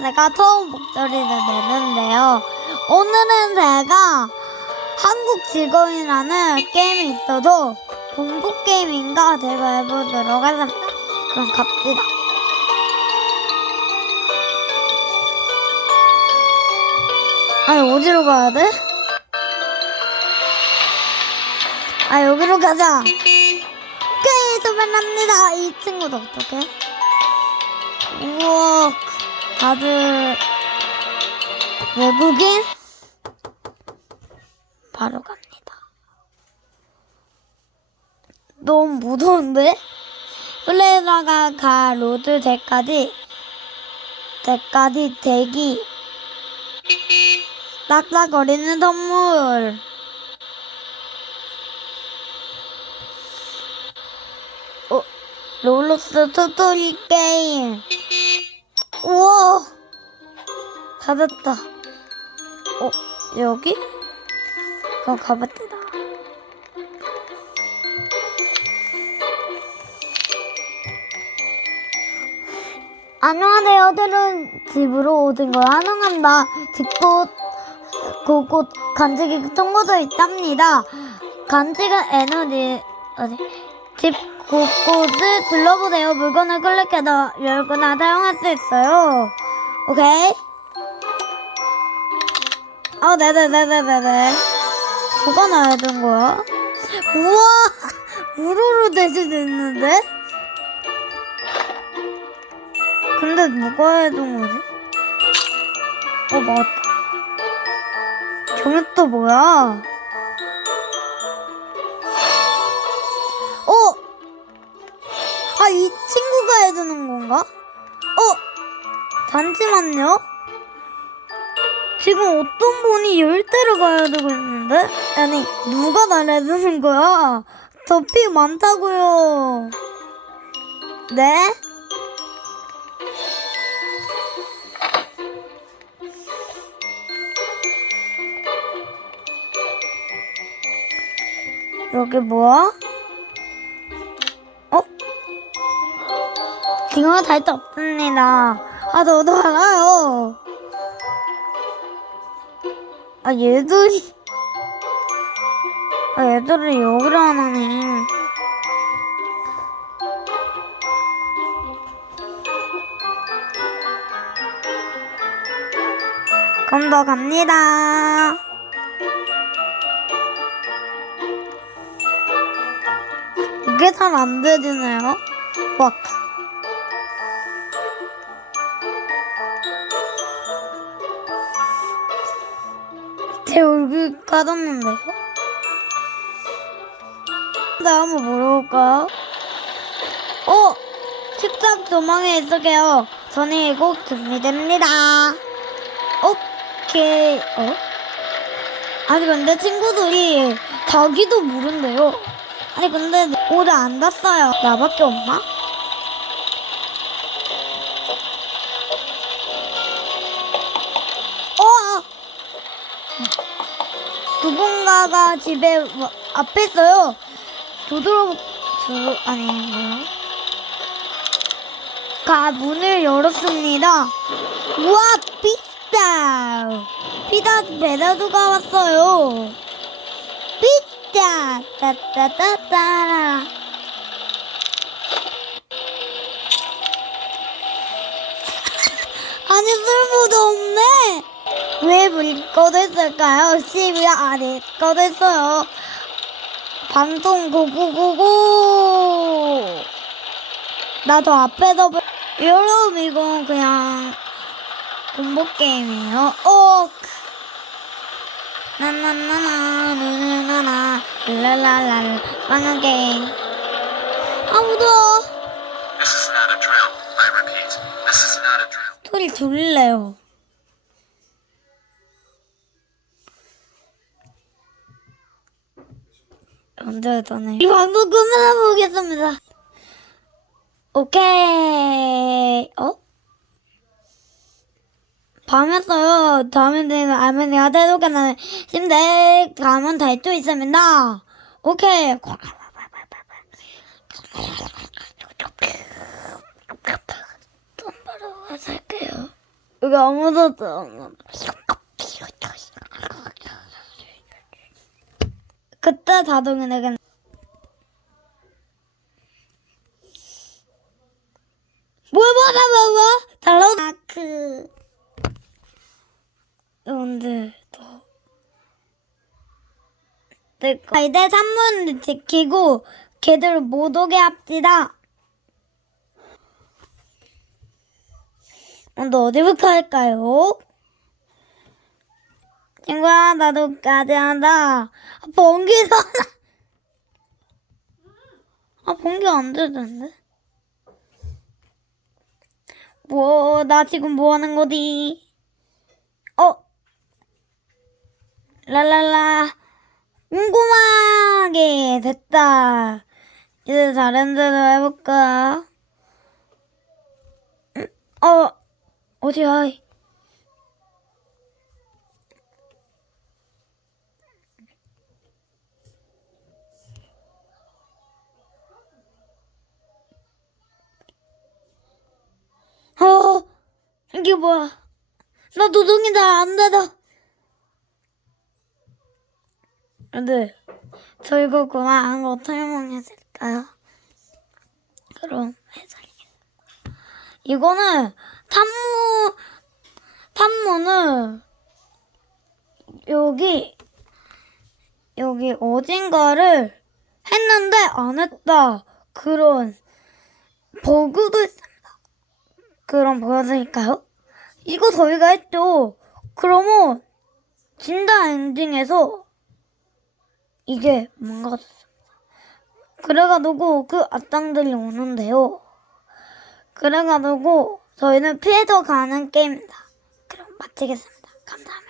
제가 처음 목소리를 내는데요. 오늘은 제가 한국 직원이라는 게임이 있어도 공부 게임인가 제가 해보도록 하겠습니다. 그럼 갑시다. 아니 어디로 가야 돼? 아 여기로 가자. 오케이 도망갑니다. 이 친구도 어떡해? 우와 다들 외국인? 바로 갑니다. 너무 무서운데? 플레이라가 가 로드 제까지 제까지 대기 딱딱거리는 선물 어, 롤록스 투토리 게임 우와 가졌다 어 여기? 그럼 가봤다 안녕하세요. 오늘은 집으로 오신 걸 환영합니다. 집곳, 곳곳 간직이 통보되어 있답니다. 간직은 에너지, 어디, 집 곳곳을 둘러보세요. 물건을 클릭해서 열거나 사용할 수 있어요. 오케이? 어, 네네네네네네. 뭐가 되는 거야? 우와! 우르르 대신됐는데? 근데 누가 해준 거지? 어, 맞다. 저게 또 뭐야? 해주는 건가? 어? 잠시만요. 지금 어떤 분이 열대를 가야 되고 있는데? 아니, 누가 날 해주는 거야? 저 피 많다고요. 네? 여기 뭐야? 딩어가 달도 없습니다. 아, 저도 알아요. 아, 얘들이. 아, 얘들을 여기로 안 하네. 그럼 더 갑니다. 이게 잘 안 되지네요. 와. 제 얼굴 까졌는데요? 나 한번 물어볼까요? 어! 식탁 조망에 있을게요. 저는 꼭 준비됩니다. 오케이. 어? 아니 근데 친구들이 자기도 모른대요. 아니 근데 오래 안 닿았어요. 나밖에 없나? 누군가가 집에 와- 앞에 있어요. 도드로 저 아니 뭐야? 가 문을 열었습니다. 우와 피자 피자 배달도가 왔어요. 피자 따따따따라 아니 쓸모도 없네. 왜 불이 꺼졌을까요? CPU 안에 꺼졌어요. 방송 고고고고. 나도 앞에서 볼- 여러분 이건 그냥 공복 게임이에요. 오. 나나나나 누누나나 랄랄랄 망한 게임. 아 무서워. 소리 들릴래요. 언제 전에 이 방송 끝내보겠습니다. 오케이. 어? 밤했어요. 다음에 알면 내가 대독하는 심대 가면 될수 있습니다. 오케이. 돈 벌어 가서 할게요. 여기 아무도 없는. 그때 뭐야 잘 나오 아그 근데 또. 내가 이제 산문을 지키고 걔들 못 오게 합시다. 근데 어디부터 할까요? 친구야 나도 까지 한다. 아, 번개도 아 번개 안 되던데? 뭐 나 지금 뭐 하는 거지 어? 랄랄라. 궁금하게 됐다. 이제 다른 데로 해볼까? 음, 어 어디야 어, 이게 뭐야? 나 노동이다, 안 닫아. 근데, 저 이거 그만 거 설명해줄까요? 그럼 해설겠습니다. 이거는 탐무, 탐무는 여기, 여기 어딘가를 했는데 안 했다. 그런 버그도 있습니다. 그럼 보여드릴까요? 이거 저희가 했죠. 그러면 진짜 엔딩에서 이게 망가졌습니다. 그래가지고 그 악당들이 오는데요. 그래가지고 저희는 피해서 가는 게임입니다. 그럼 마치겠습니다. 감사합니다.